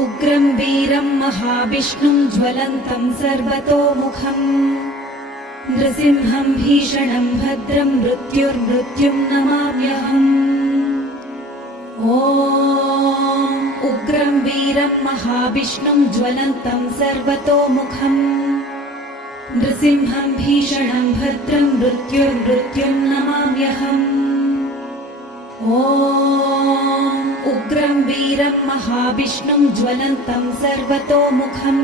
उग्रं वीरं महाविष्णुं ज्वलन्तं सर्वतोमुखम् नृसिंहं भीषणं भद्रं मृत्युर्मृत्युं नमाम्यहम्। उग्रं वीरं महाविष्णुं ज्वलन्तं सर्वतोमुखम् नृसिंहं भीषणं भद्रं मृत्युर्मृत्युं नमाम्यहम्। उग्रं वीरं महाविष्णुं ज्वलन्तं सर्वतोमुखम्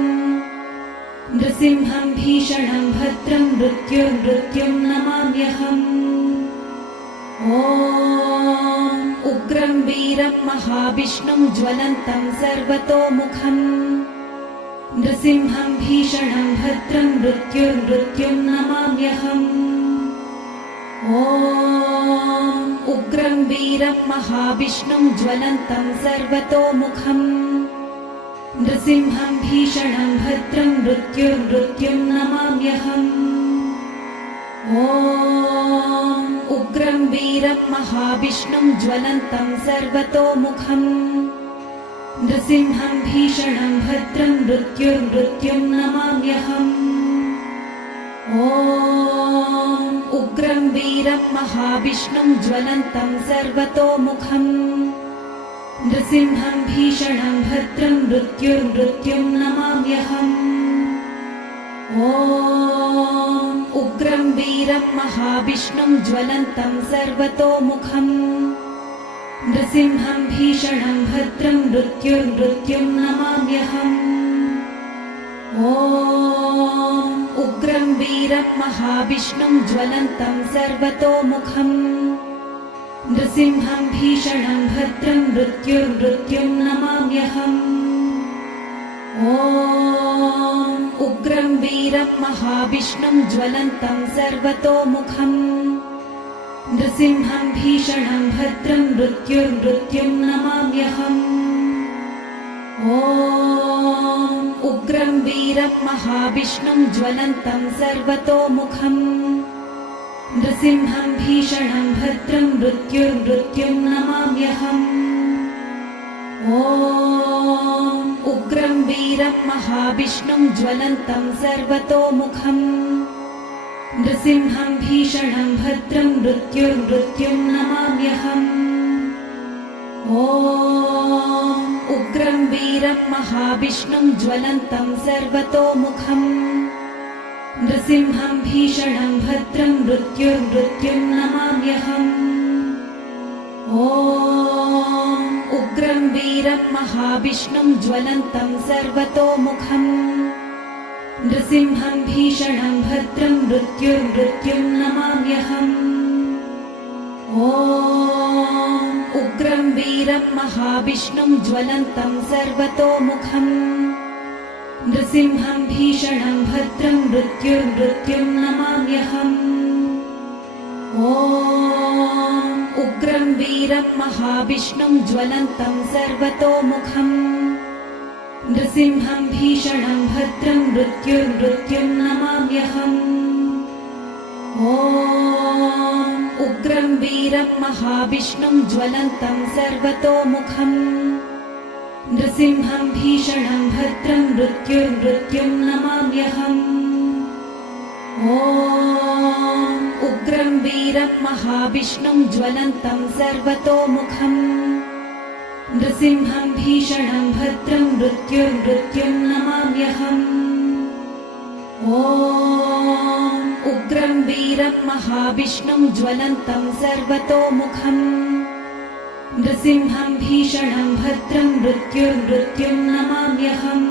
नृसिंहं भीषणं भद्रं मृत्युर्मृत्युं नमाम्यहम्। उग्रं वीरं महाविष्णुं ज्वलन्तं सर्वतोमुखम् नृसिंहं भीषणं भद्रं मृत्युर्मृत्युं नमाम्यहम्। उग्रं वीरं महाविष्णुं ज्वलन्तं सर्वतोमुखम् नृसिंहं भीषणं भद्रं मृत्युर्मृत्युं नमाम्यहम्। उग्रं वीरं महाविष्णुं ज्वलन्तं सर्वतोमुखम् नृसिंहं भीषणं भद्रं मृत्युर्मृत्युं नमाम्यहम्। उग्रं वीरं महाविष्णुं ज्वलन्तं सर्वतोमुखम् नृसिंहं भीषणं भद्रं मृत्युर्मृत्युं नमाम्यहम्। उग्रं वीरं महाविष्णुं ज्वलन्तं सर्वतोमुखम् नृसिंहं भीषणं भद्रं मृत्युर्मृत्युं नमाम्यहम्। उग्रं वीरं महाविष्णुं ज्वलन्तं सर्वतोमुखम् नृसिंहं भीषणं भद्रं मृत्युर्मृत्युं नमाम्यहम्। उग्रं वीरं महाविष्णुं ज्वलन्तं सर्वतोमुखम् नृसिंहं भीषणं भद्रं मृत्युर्मृत्युं नमाम्यहम्। उग्रं वीरं महाविष्णुं ज्वलन्तं सर्वतोमुखम् नृसिंहं भीषणं भद्रं मृत्युर्मृत्युं नमाम्यहम्। उग्रं वीरं महाविष्णुं ज्वलन्तं सर्वतोमुखम् नृसिंहं भीषणं भद्रं मृत्युर्मृत्युं नमाम्यहम्। उग्रं वीरं महाविष्णुं ज्वलन्तं सर्वतोमुखम् नृसिंहं भीषणं भद्रं मृत्युर्मृत्युं नमाम्यहम्। उग्रं वीरं महाविष्णुं ज्वलन्तं सर्वतोमुखम् नृसिंहं भीषणं भद्रं मृत्युर्मृत्युं नमाम्यहम्। उग्रं वीरं महाविष्णुं ज्वलन्तं सर्वतोमुखम् नृसिंहं भीषणं भद्रं मृत्युर्मृत्युं नमाम्यहम्। उग्रं वीरं महाविष्णुं ज्वलन्तं सर्वतोमुखम् नृसिंहं भीषणं भद्रं मृत्युर्मृत्युं नमाम्यहम्। उग्रं वीरं महाविष्णुं ज्वलन्तं सर्वतोमुखम् नृसिंहं भीषणं भद्रं मृत्युर्मृत्युं नमाम्यहम्। उग्रं वीरं महाविष्णुं ज्वलन्तं सर्वतोमुखम् नृसिंहं भीषणं भद्रं मृत्युर्मृत्युं नमाम्यहम्। उग्रं वीरं महाविष्णुं ज्वलन्तं सर्वतोमुखम् नृसिंहं भीषणं भद्रं मृत्युर्मृत्युं नमाम्यहम्।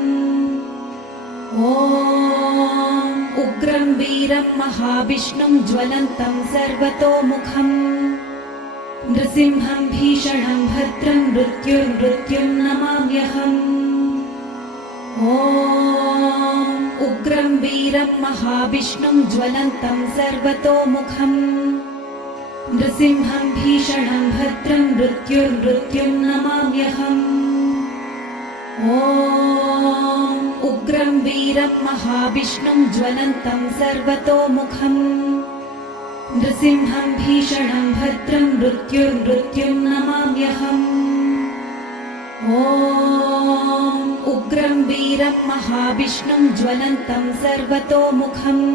उग्रं वीरं महाविष्णुं ज्वलन्तं सर्वतोमुखम् नृसिंहं भीषणं भद्रं मृत्युर्मृत्युं नमाम्यहम्। उग्रं वीरं महाविष्णुं ज्वलन्तं सर्वतोमुखम् नृसिंहं भीषणं भद्रं मृत्युर्मृत्युं नमाम्यहम्। उग्रं वीरं महाविष्णुं ज्वलन्तं सर्वतोमुखम् नृसिंहं भीषणं भद्रं मृत्युर्मृत्युं नमाम्यहम्। ॐ उग्रं वीरं महाविष्णुं ज्वलन्तं सर्वतोमुखम्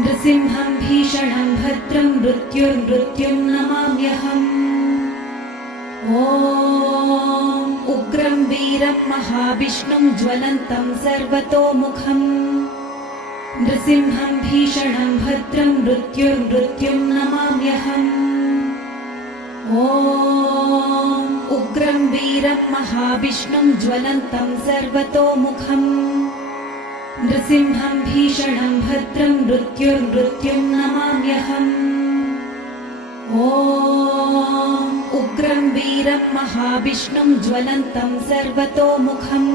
नृसिंहं भीषणं भद्रं मृत्युर्मृत्युं नमाम्यहम्। ॐ उग्रं वीरं महाविष्णुं ज्वलन्तं सर्वतोमुखम् नृसिंहं भीषणं भद्रं मृत्युर्मृत्युं नमाम्यहम्। ॐ उग्रं वीरं महाविष्णुं ज्वलन्तं सर्वतोमुखम् नृसिंहं भीषणं भद्रं मृत्युर्मृत्युं नमाम्यहम्। ॐ उग्रं वीरं महाविष्णुं ज्वलन्तं सर्वतोमुखम्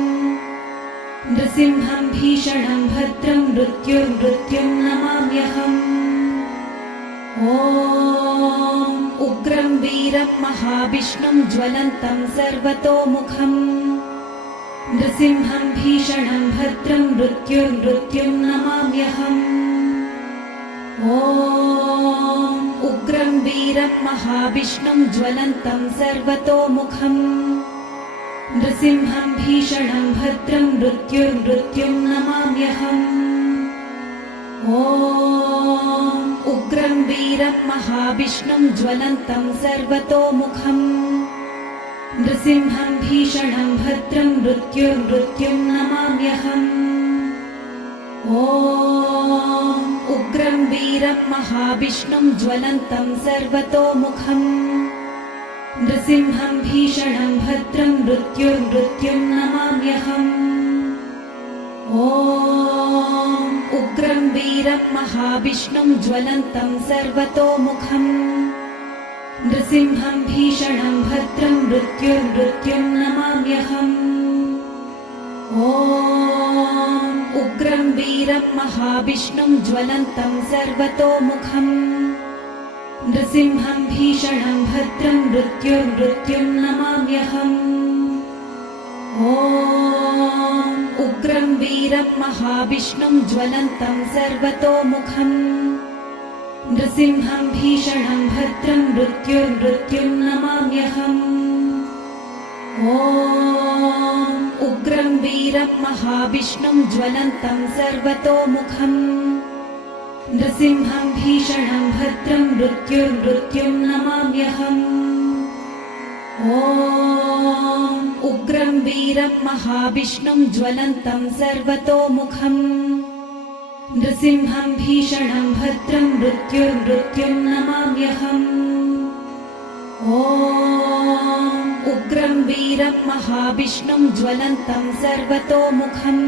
नृसिंहं भीषणं भद्रं मृत्युर्मृत्युं नमाम्यहम्। ॐ उग्रं वीरं महाविष्णुं ज्वलन्तं सर्वतोमुखम् नृसिंहं भीषणं भद्रं मृत्युर्मृत्युं नमाम्यहम्। ॐ उग्रं वीरं महाविष्णुं ज्वलन्तं सर्वतोमुखम् नृसिंहं भीषणं भद्रं मृत्युर्मृत्युं नमाम्यहम्। ॐ उग्रं वीरं महाविष्णुं ज्वलन्तं सर्वतोमुखम् नृसिंहं भीषणं भद्रं मृत्युर्मृत्युं नमाम्यहम्। ॐ उग्रं वीरं महाविष्णुं ज्वलन्तं सर्वतोमुखम् नृसिंहं भीषणं भद्रं मृत्युर्मृत्युं नमाम्यहम्। ॐ उग्रं वीरं महाविष्णुं ज्वलन्तं सर्वतोमुखम् नृसिंहं भीषणं भद्रं मृत्युर्मृत्युं नमाम्यहम्। ॐ उग्रं वीरं महाविष्णुं ज्वलन्तं सर्वतोमुखम् नृसिंहं भीषणं भद्रं मृत्युर्मृत्युं नमाम्यहम्। ॐ उग्रं वीरं महाविष्णुं ज्वलन्तं सर्वतोमुखम् नृसिंहं भीषणं भद्रं मृत्युर्मृत्युं नमाम्यहम्। ॐ उग्रं वीरं महाविष्णुं ज्वलन्तं सर्वतोमुखम् नृसिंहं भीषणं भद्रं मृत्युर्मृत्युं नमाम्यहम्। ॐ उग्रं वीरं महाविष्णुं ज्वलन्तं सर्वतोमुखम् नृसिंहं भीषणं भद्रं मृत्युर्मृत्युं नमाम्यहम्। ॐ उग्रं वीरं महाविष्णुं ज्वलन्तं सर्वतोमुखम्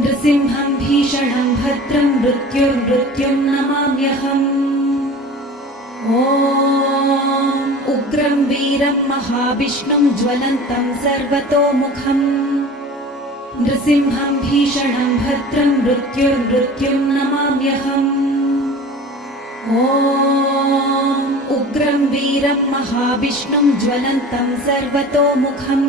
नृसिंहं भीषणं भद्रं मृत्युर्मृत्युं नमाम्यहम्। ॐ उग्रं वीरं महाविष्णुं ज्वलन्तं सर्वतोमुखम् नृसिंहं भीषणं भद्रं मृत्युर्मृत्युं नमाम्यहम्। ॐ उग्रं वीरं महाविष्णुं ज्वलन्तं सर्वतोमुखम्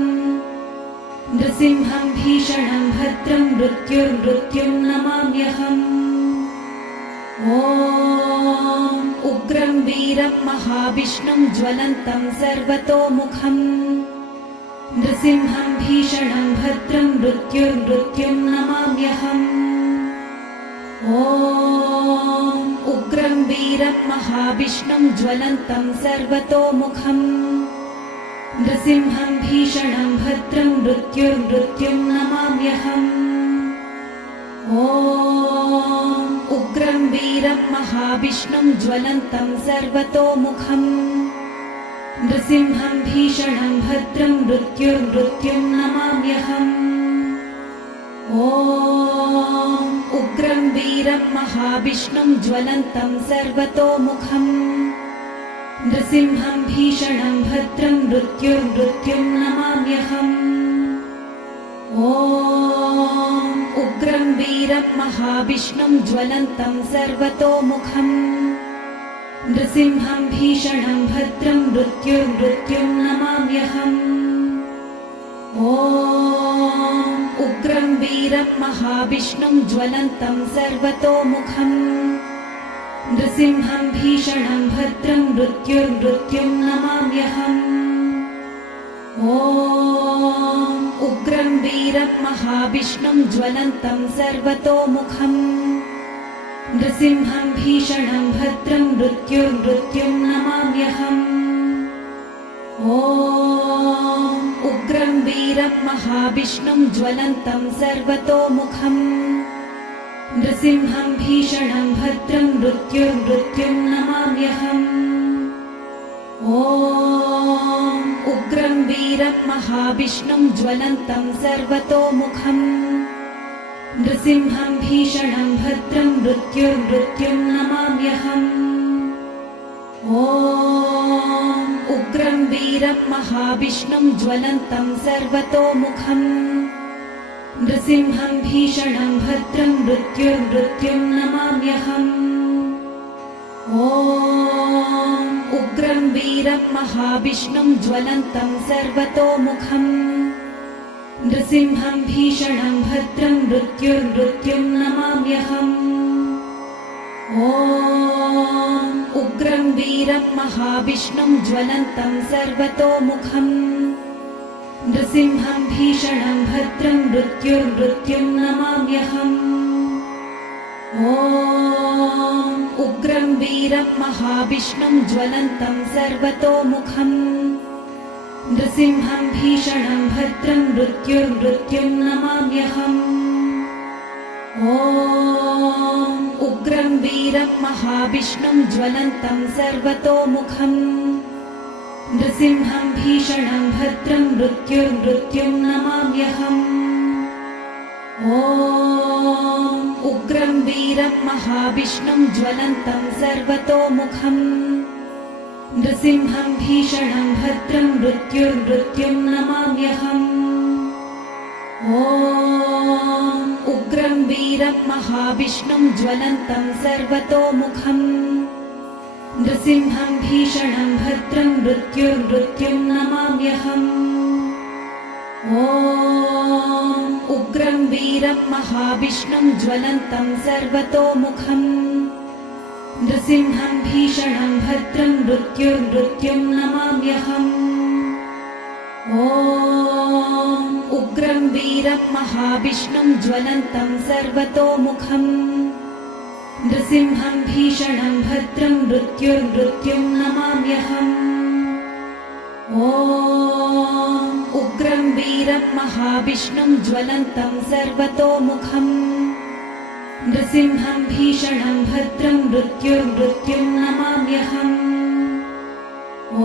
नृसिंहं भीषणं भद्रं मृत्युर्मृत्युं नमाम्यहम्। ॐ उग्रं वीरं महाविष्णुं ज्वलन्तं सर्वतोमुखम् नृसिंहं भीषणं भद्रं मृत्युर्मृत्युं नमाम्यहम्। ॐ उग्रं वीरं महाविष्णुं ज्वलन्तं सर्वतोमुखम् नृसिंहं भीषणं भद्रं मृत्युर्मृत्युं नमाम्यहम्। ॐ उग्रं वीरं महाविष्णुं ज्वलन्तं सर्वतोमुखम् नृसिंहं भीषणं भद्रं मृत्युर्मृत्युं नमाम्यहम्। ॐ उग्रं वीरं महाविष्णुं ज्वलन्तं सर्वतोमुखम् नृसिंहं भीषणं भद्रं मृत्युर्मृत्युं नमाम्यहम्। ॐ उग्रं वीरं महाविष्णुं ज्वलन्तं सर्वतोमुखम् नृसिंहं भीषणं भद्रं मृत्युर्मृत्युं नमाम्यहम्। ॐ उग्रं वीरं महाविष्णुं ज्वलन्तं सर्वतोमुखम् नृसिंहं भीषणं भद्रं मृत्युर्मृत्युं नमाम्यहम्। ॐ उग्रं वीरं महाविष्णुं ज्वलन्तं सर्वतोमुखम् नृसिंहं भीषणं भद्रं मृत्युर्मृत्युं नमाम्यहम्। ॐ उग्रं वीरं महाविष्णुं ज्वलन्तं सर्वतोमुखम् नृसिंहं भीषणं भद्रं मृत्युर्मृत्युं नमाम्यहम्। ॐ उग्रं वीरं महाविष्णुं ज्वलन्तं सर्वतोमुखम् नृसिंहं भीषणं भद्रं मृत्युर्मृत्युं नमाम्यहम्। ॐ उग्रं वीरं महाविष्णुं ज्वलन्तं सर्वतोमुखम् नृसिंहं भीषणं भद्रं मृत्युर्मृत्युं नमाम्यहम्। ॐ उग्रं वीरं महाविष्णुं ज्वलन्तं सर्वतोमुखम् नृसिंहं भीषणं भद्रं मृत्युर्मृत्युं नमाम्यहम्। ॐ उग्रं वीरं महाविष्णुं ज्वलन्तं सर्वतोमुखम् नृसिंहं भीषणं भद्रं मृत्युर्मृत्युं नमाम्यहम्। ॐ उग्रं वीरं महाविष्णुं ज्वलन्तं सर्वतोमुखम् नृसिंहं भीषणं भद्रं मृत्युर्मृत्युं नमाम्यहम्। ॐ उग्रं वीरं महाविष्णुं ज्वलन्तं सर्वतोमुखम् नृसिंहं भीषणं भद्रं मृत्युर्मृत्युं नमाम्यहम्। ॐ उग्रं वीरं महाविष्णुं ज्वलन्तं सर्वतोमुखम् नृसिंहं भीषणं भद्रं मृत्युर्मृत्युं नमाम्यहम्। ॐ उग्रं वीरं महाविष्णुं ज्वलन्तं सर्वतोमुखम् नृसिंहं भीषणं भद्रं मृत्युर्मृत्युं नमाम्यहम्। ॐ उग्रं वीरं महाविष्णुं ज्वलन्तं सर्वतोमुखम् नृसिंहं भीषणं भद्रं मृत्युर्मृत्युं नमाम्यहम्। ॐ उग्रं वीरं महाविष्णुं ज्वलन्तं सर्वतोमुखम् नृसिंहं भीषणं भद्रं मृत्युर्मृत्युं नमाम्यहम्। ॐ उग्रं वीरं महाविष्णुं ज्वलन्तं सर्वतोमुखम् नृसिंहं भीषणं भद्रं मृत्युर्मृत्युं नमाम्यहम्।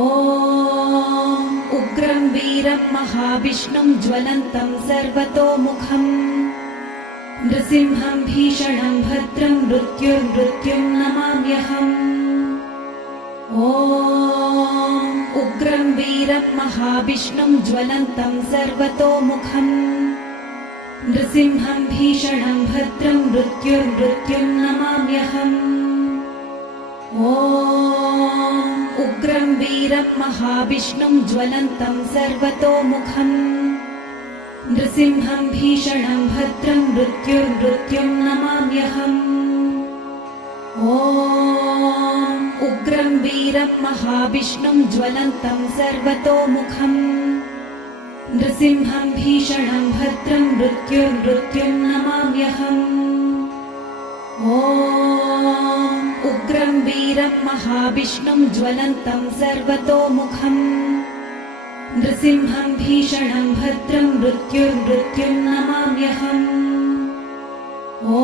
ॐ उग्रं वीरं महाविष्णुं ज्वलन्तं सर्वतोमुखम् नृसिंहं भीषणं भद्रं मृत्युर्मृत्युं नमाम्यहम्। ॐ उग्रं वीरं महाविष्णुं ज्वलन्तं सर्वतोमुखम् नृसिंहं भीषणं भद्रं मृत्युर्मृत्युं नमाम्यहम्। ॐ उग्रं वीरं महाविष्णुं ज्वलन्तं सर्वतोमुखम् नृसिंहं भीषणं भद्रं मृत्युर्मृत्युं नमाम्यहम्। ॐ उग्रं वीरं महाविष्णुं ज्वलन्तं सर्वतोमुखम् नृसिंहं भीषणं भद्रं मृत्युर्मृत्युं नमाम्यहम्। ॐ उग्रं वीरं महाविष्णुं ज्वलन्तं सर्वतोमुखम् नृसिंहं भीषणं भद्रं मृत्युर्मृत्युं नमाम्यहम्। ॐ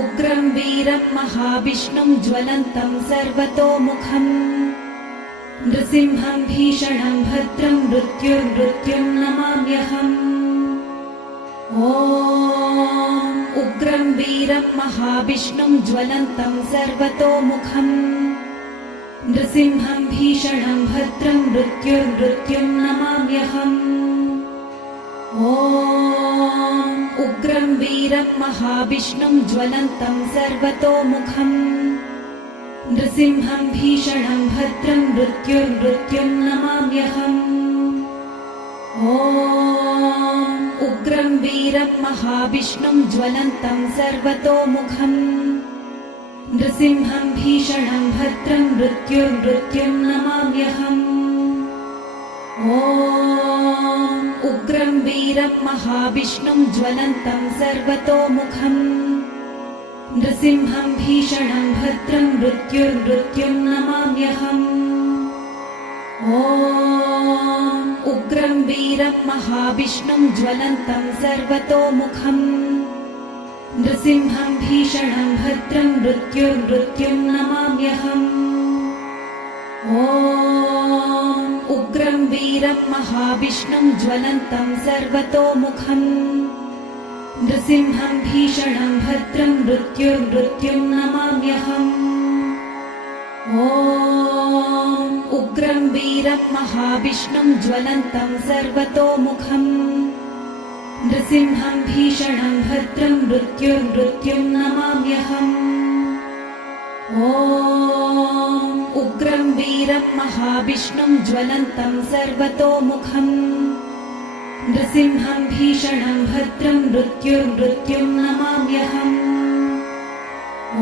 उग्रं वीरं महाविष्णुं ज्वलन्तं सर्वतोमुखम् नृसिंहं भीषणं भद्रं मृत्युर्मृत्युं नमाम्यहम्। ॐ उग्रं वीरं महाविष्णुं ज्वलन्तं सर्वतोमुखम् नृसिंहं भीषणं भद्रं मृत्युर्मृत्युं नमाम्यहम्। ॐ उग्रं वीरं महाविष्णुं ज्वलन्तं सर्वतोमुखम् नृसिंहं भीषणं भद्रं मृत्युर्मृत्युं नमाम्यहम्। ॐ उग्रं वीरं महाविष्णुं ज्वलन्तं सर्वतोमुखम् नृसिंहं भीषणं भद्रं मृत्युर्मृत्युं नमाम्यहम्। ॐ उग्रं वीरं महाविष्णुं ज्वलन्तं सर्वतोमुखम् नृसिंहं भीषणं भद्रं मृत्युर्मृत्युं नमाम्यहम्। ॐ उग्रं वीरं महाविष्णुं ज्वलन्तं सर्वतोमुखम् नृसिंहं भीषणं भद्रं मृत्युर्मृत्युं नमाम्यहम्। ॐ उग्रं वीरं महाविष्णुं ज्वलन्तं सर्वतोमुखम् नृसिंहं भीषणं भद्रं मृत्युर्मृत्युं नमाम्यहम्। ॐ उग्रं वीरं महाविष्णुं ज्वलन्तं सर्वतोमुखम् नृसिंहं भीषणं भद्रं मृत्युर्मृत्युं नमाम्यहम्। ॐ उग्रं वीरं महाविष्णुं ज्वलन्तं सर्वतोमुखम् नृसिंहं भीषणं भद्रं मृत्युर्मृत्युं नमाम्यहम्।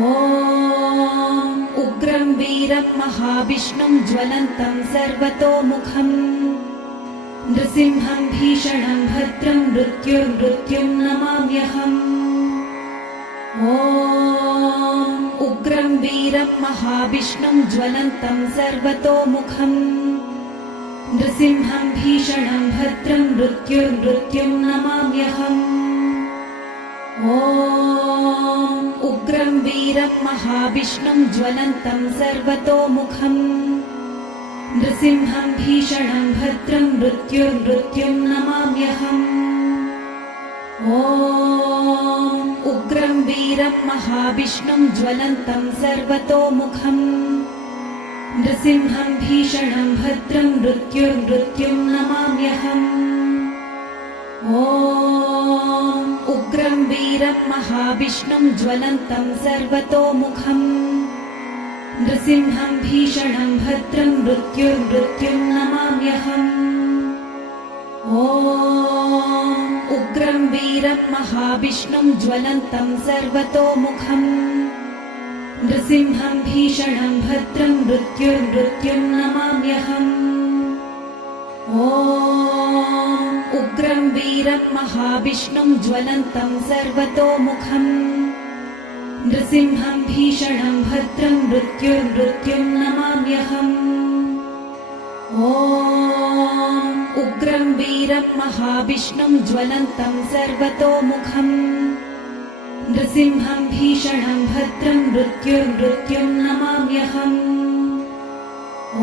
ॐ उग्रं वीरं महाविष्णुं ज्वलन्तं सर्वतोमुखम् नृसिंहं भीषणं भद्रं मृत्युर्मृत्युं नमाम्यहम्। ॐ उग्रं वीरं महाविष्णुं ज्वलन्तं सर्वतोमुखम् नृसिंहं भीषणं भद्रं मृत्युर्मृत्युं नमाम्यहम्। ॐ उग्रं वीरं महाविष्णुं ज्वलन्तं सर्वतोमुखम् नृसिंहं भीषणं भद्रं मृत्युर्मृत्युं नमाम्यहम्। ॐ उग्रं वीरं महाविष्णुं ज्वलन्तं सर्वतोमुखम् नृसिंहं भीषणं भद्रं मृत्युर्मृत्युं नमाम्यहम्। ॐ उग्रं वीरं महाविष्णुं ज्वलन्तं सर्वतोमुखम् नृसिंहं भीषणं भद्रं मृत्युर्मृत्युं नमाम्यहम्। ॐ उग्रं वीरं महाविष्णुं ज्वलन्तं सर्वतोमुखम् नृसिंहं भीषणं भद्रं मृत्युर्मृत्युं नमाम्यहम्। ॐ उग्रं वीरं महाविष्णुं ज्वलन्तं सर्वतोमुखम् नृसिंहं भीषणं भद्रं मृत्युर्मृत्युं नमाम्यहम्। ॐ उग्रं वीरं महाविष्णुं ज्वलन्तं सर्वतोमुखम् नृसिंहं भीषणं भद्रं मृत्युर्मृत्युं नमाम्यहम्।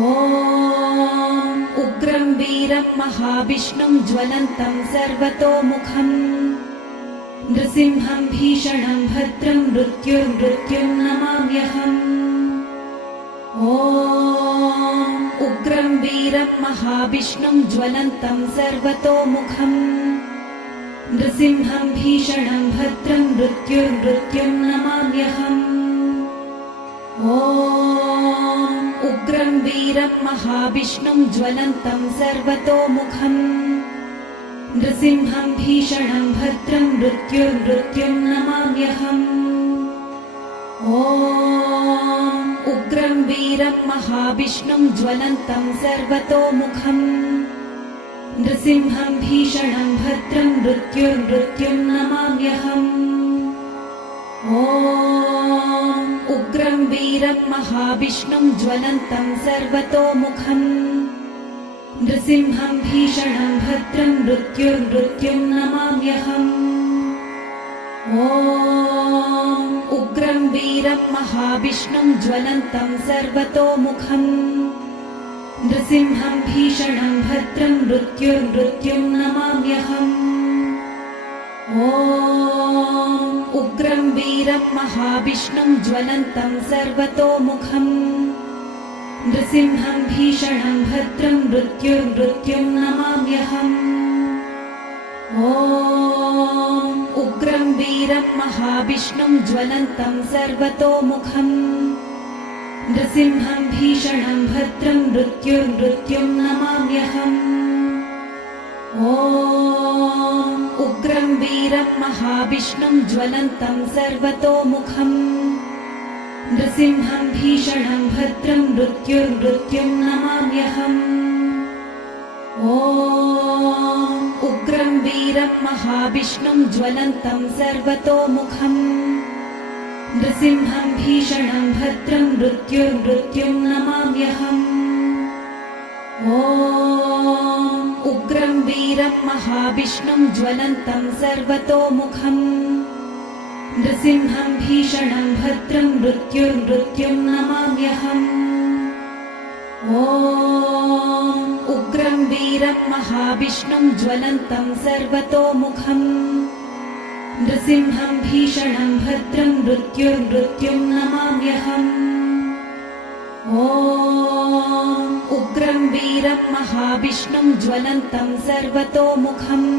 ॐ उग्रं वीरं महाविष्णुं ज्वलन्तं सर्वतोमुखम् नृसिंहं भीषणं भद्रं मृत्युर्मृत्युं नमाम्यहम्। ॐ उग्रं वीरं महाविष्णुं ज्वलन्तं सर्वतोमुखम् नृसिंहं भीषणं भद्रं मृत्युर्मृत्युं नमाम्यहम्। ॐ उग्रं वीरं महाविष्णुं ज्वलन्तं सर्वतोमुखम् नृसिंहं भीषणं भद्रं मृत्युर्मृत्युं नमाम्यहम्। ॐ उग्रं वीरं महाविष्णुं ज्वलन्तं सर्वतोमुखम् नृसिंहं भीषणं भद्रं मृत्युर्मृत्युं नमाम्यहम्। ॐ उग्रं वीरं महाविष्णुं ज्वलन्तं सर्वतोमुखम् नृसिंहं भीषणं भद्रं मृत्युर्मृत्युं नमाम्यहम्। ॐ उग्रं वीरं महाविष्णुं ज्वलन्तं सर्वतोमुखम् नृसिंहं भीषणं भद्रं मृत्युर्मृत्युं नमाम्यहम्। ॐ उग्रं वीरं महाविष्णुं ज्वलन्तं सर्वतोमुखम् नृसिंहं भीषणं भद्रं मृत्युर्मृत्युं नमाम्यहम्। ॐ उग्रं वीरं महाविष्णुं ज्वलन्तं सर्वतोमुखम् नृसिंहं भीषणं भद्रं मृत्युर्मृत्युं नमाम्यहम्। ॐ उग्रं वीरं महाविष्णुं ज्वलन्तं सर्वतोमुखम् नृसिंहं भीषणं भद्रं मृत्युर्मृत्युं नमाम्यहम्। ॐ उग्रं वीरं महाविष्णुं ज्वलन्तं सर्वतोमुखम् नृसिंहं भीषणं भद्रं मृत्युर्मृत्युं नमाम्यहम्। ॐ उग्रं वीरं महाविष्णुं ज्वलन्तं सर्वतोमुखम् नृसिंहं भीषणं भद्रं मृत्युर्मृत्युं नमाम्यहम्। ॐ उग्रं वीरं महाविष्णुं ज्वलन्तं सर्वतोमुखम् नृसिंहं भीषणं भद्रं मृत्युर्मृत्युं नमाम्यहम्। ॐ उग्रं वीरं महाविष्णुं ज्वलन्तं सर्वतोमुखम्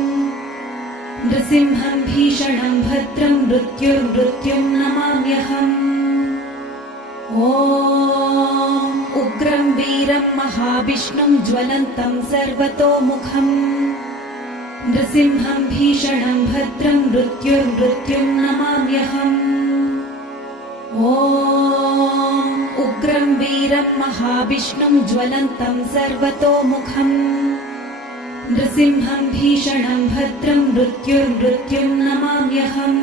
नृसिंहं भीषणं भद्रं मृत्युर्मृत्युं नमाम्यहम्। ॐ उग्रं वीरं महाविष्णुं ज्वलन्तं सर्वतोमुखम् नृसिंहं भीषणं भद्रं मृत्युर्मृत्युं नमाम्यहम्। ॐ उग्रं वीरं महाविष्णुं ज्वलन्तं सर्वतोमुखम् नृसिंहं भीषणं भद्रं मृत्युर्मृत्युं नमाम्यहम्।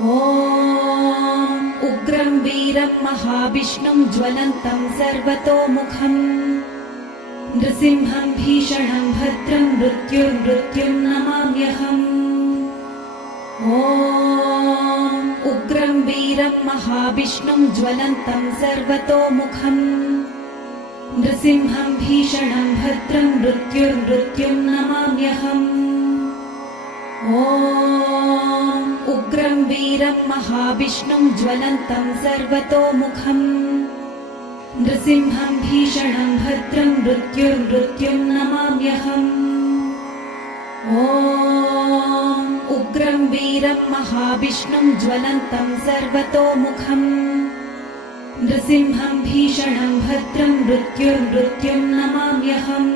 ॐ उग्रं वीरं महाविष्णुं ज्वलन्तं सर्वतोमुखम् नृसिंहं भीषणं भद्रं मृत्युर्मृत्युं नमाम्यहम्। ॐ उग्रं वीरं महाविष्णुं ज्वलन्तं सर्वतोमुखम् नृसिंहं भीषणं भद्रं मृत्युर्मृत्युं नमाम्यहम्। ॐ उग्रं वीरं महाविष्णुं ज्वलन्तं सर्वतोमुखम् नृसिंहं भीषणं भद्रं मृत्युर्मृत्युं नमाम्यहम्। ॐ उग्रं वीरं महाविष्णुं ज्वलन्तं सर्वतोमुखम् नृसिंहं भीषणं भद्रं मृत्युर्मृत्युं नमाम्यहम्।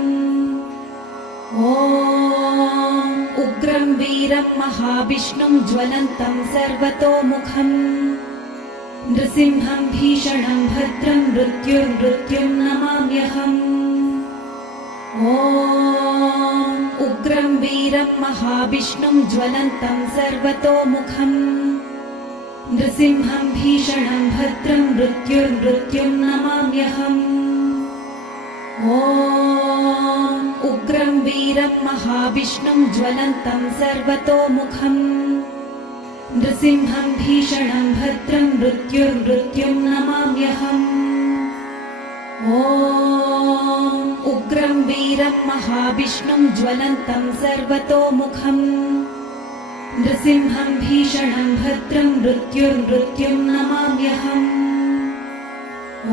ॐ उग्रं वीरं महाविष्णुं ज्वलन्तं सर्वतोमुखम् नृसिंहं भीषणं भद्रं मृत्युर्मृत्युं नमाम्यहम्। ॐ उग्रं वीरं महाविष्णुं ज्वलन्तं सर्वतोमुखम् नृसिंहं भीषणं भद्रं मृत्युर्मृत्युं नमाम्यहम्। ॐ उग्रं वीरं महाविष्णुं ज्वलन्तं सर्वतोमुखम् नृसिंहं भीषणं भद्रं मृत्युर्मृत्युं नमाम्यहम्। ॐ उग्रं वीरं महाविष्णुं ज्वलन्तं सर्वतोमुखम् नृसिंहं भीषणं भद्रं मृत्युर्मृत्युं नमाम्यहम्।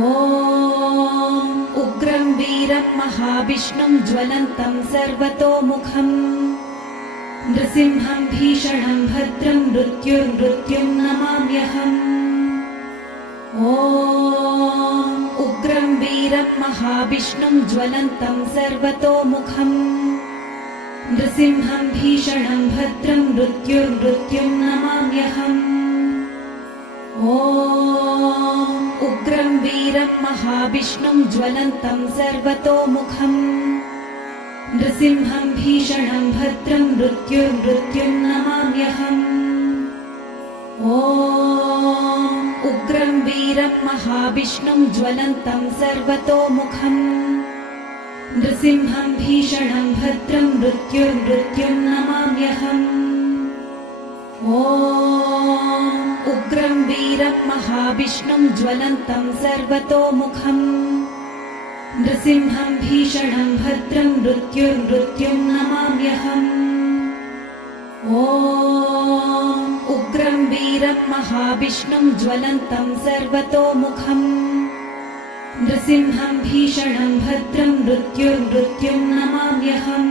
ॐ उग्रं वीरं महाविष्णुं ज्वलन्तं सर्वतोमुखम् नृसिंहं भीषणं भद्रं मृत्युर्मृत्युं नमाम्यहम्। ॐ उग्रं वीरं महाविष्णुं ज्वलन्तं सर्वतोमुखम् नृसिंहं भीषणं भद्रं मृत्युर्मृत्युं नमाम्यहम्। ॐ उग्रं वीरं महाविष्णुं ज्वलन्तं सर्वतोमुखम् नृसिंहं भीषणं भद्रं मृत्युर्मृत्युं नमाम्यहम्। ॐ उग्रं वीरं महाविष्णुं ज्वलन्तं सर्वतोमुखम् नृसिंहं भीषणं भद्रं मृत्युर्मृत्युं नमाम्यहम्। ॐ उग्रं वीरं महाविष्णुं ज्वलन्तं सर्वतोमुखम् नृसिंहं भीषणं भद्रं मृत्युर्मृत्युं नमाम्यहम्। ॐ उग्रं वीरं महाविष्णुं ज्वलन्तं सर्वतोमुखम् नृसिंहं भीषणं भद्रं मृत्युर्मृत्युं नमाम्यहम्।